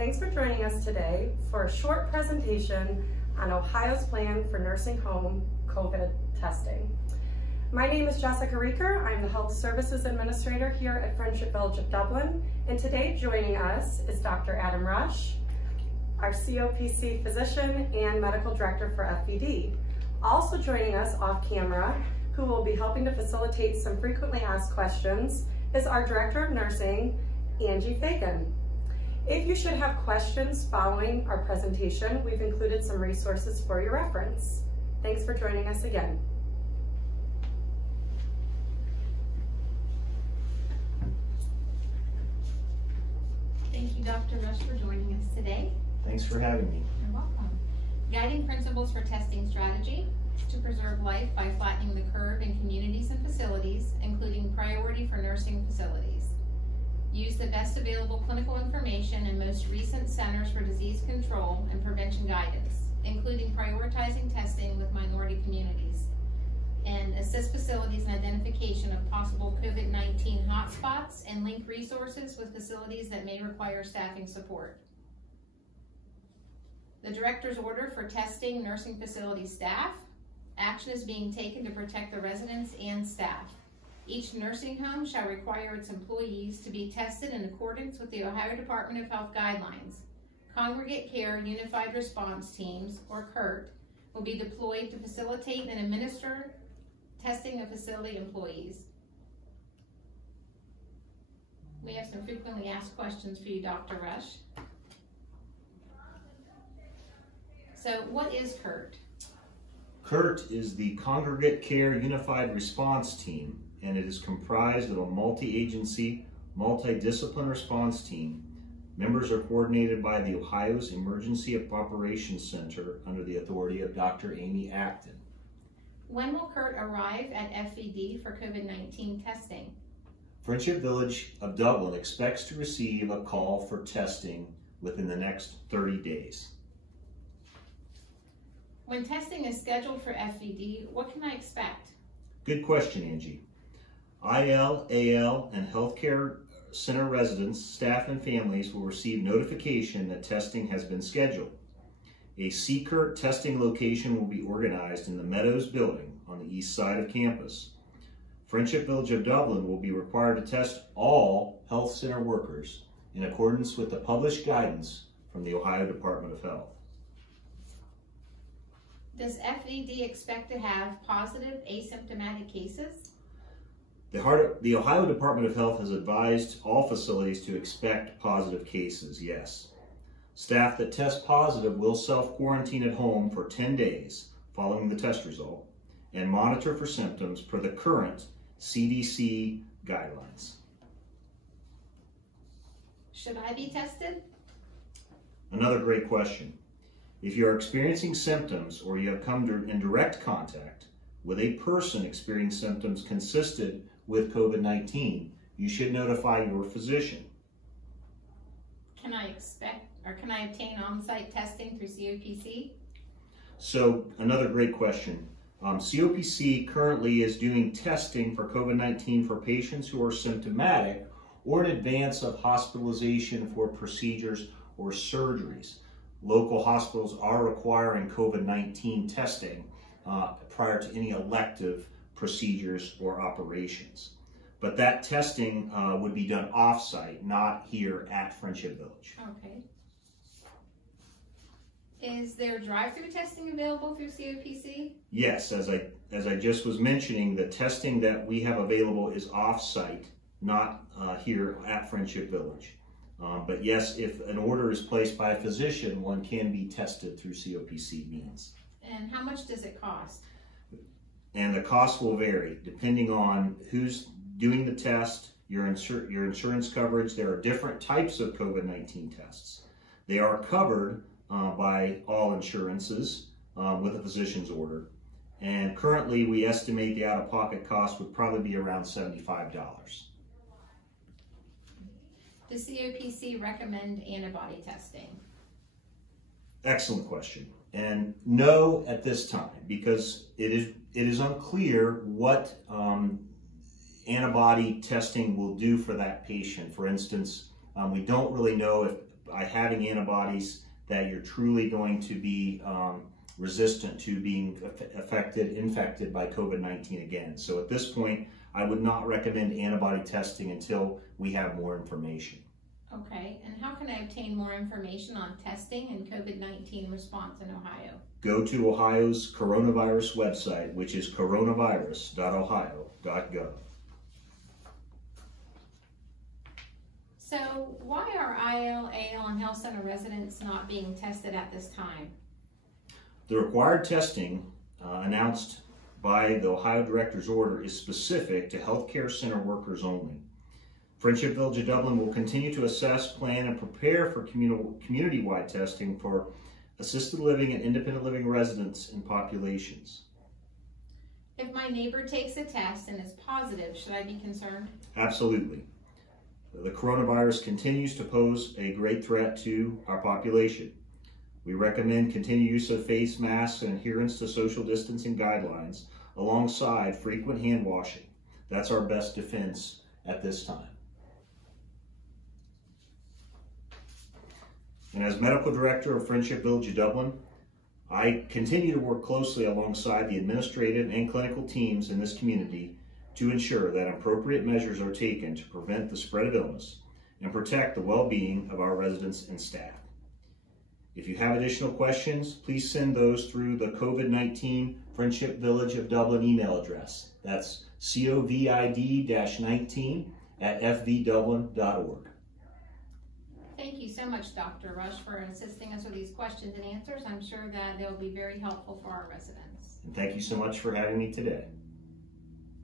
Thanks for joining us today for a short presentation on Ohio's plan for nursing home COVID testing. My name is Jessica Reeker. I'm the Health Services Administrator here at Friendship Village of Dublin. And today joining us is Dr. Adam Rush, our COPC physician and medical director for FVD. Also joining us off camera, who will be helping to facilitate some frequently asked questions, is our Director of Nursing, Angie Fagan. If you should have questions following our presentation, we've included some resources for your reference. Thanks for joining us again. Thank you, Dr. Rush, for joining us today. Thanks for having me. You're welcome. Guiding principles for testing strategy is to preserve life by flattening the curve in communities and facilities, including priority for nursing facilities. Use the best available clinical information and most recent Centers for Disease Control and Prevention guidance, including prioritizing testing with minority communities, and assist facilities in identification of possible COVID-19 hotspots and link resources with facilities that may require staffing support. The Director's Order for testing nursing facility staff. Action is being taken to protect the residents and staff. Each nursing home shall require its employees to be tested in accordance with the Ohio Department of Health guidelines. Congregate Care Unified Response Teams, or CURT, will be deployed to facilitate and administer testing of facility employees. We have some frequently asked questions for you, Dr. Rush. So what is CURT? CURT is the Congregate Care Unified Response Team, and it is comprised of a multi-agency, multidiscipline response team. Members are coordinated by the Ohio's Emergency Operations Center under the authority of Dr. Amy Acton. When will CURT arrive at FVD for COVID-19 testing? Friendship Village of Dublin expects to receive a call for testing within the next 30 days. When testing is scheduled for FVD, what can I expect? Good question, Angie. IL, AL, and healthcare center residents, staff, and families will receive notification that testing has been scheduled. A CCURT testing location will be organized in the Meadows building on the east side of campus. Friendship Village of Dublin will be required to test all health center workers in accordance with the published guidance from the Ohio Department of Health. Does FVD expect to have positive asymptomatic cases? The Ohio Department of Health has advised all facilities to expect positive cases, yes. Staff that test positive will self-quarantine at home for 10 days following the test result and monitor for symptoms per the current CDC guidelines. Should I be tested? Another great question. If you are experiencing symptoms or you have come in direct contact with a person experiencing symptoms consistent with COVID-19, you should notify your physician. Can I obtain on-site testing through COPC? So another great question. COPC currently is doing testing for COVID-19 for patients who are symptomatic or in advance of hospitalization for procedures or surgeries. Local hospitals are requiring COVID-19 testing prior to any elective procedures or operations. But that testing would be done off-site, not here at Friendship Village. Okay. Is there drive-through testing available through COPC? Yes, as I just was mentioning, the testing that we have available is off-site, not here at Friendship Village. But yes, if an order is placed by a physician, one can be tested through COPC means. And how much does it cost? And the cost will vary depending on who's doing the test, your insurance coverage. There are different types of COVID-19 tests. They are covered by all insurances with a physician's order. And currently we estimate the out-of-pocket cost would probably be around $75. Does COPC recommend antibody testing? Excellent question. And no at this time, because it is unclear what antibody testing will do for that patient. For instance, we don't really know if by having antibodies that you're truly going to be resistant to being infected by COVID-19 again. So at this point, I would not recommend antibody testing until we have more information. Okay, and how can I obtain more information on testing and COVID-19 response in Ohio? Go to Ohio's coronavirus website, which is coronavirus.ohio.gov. So why are IL, AL, and health center residents not being tested at this time? The required testing announced by the Ohio Director's Order is specific to healthcare center workers only. Friendship Village of Dublin will continue to assess, plan, and prepare for community-wide testing for assisted living and independent living residents and populations. If my neighbor takes a test and is positive, should I be concerned? Absolutely. The coronavirus continues to pose a great threat to our population. We recommend continued use of face masks and adherence to social distancing guidelines alongside frequent hand washing. That's our best defense at this time. And as Medical Director of Friendship Village of Dublin, I continue to work closely alongside the administrative and clinical teams in this community to ensure that appropriate measures are taken to prevent the spread of illness and protect the well-being of our residents and staff. If you have additional questions, please send those through the COVID-19 Friendship Village of Dublin email address. That's covid-19@fvdublin.org. Thank you so much, Dr. Rush, for assisting us with these questions and answers. I'm sure that they'll be very helpful for our residents. And thank you so much for having me today.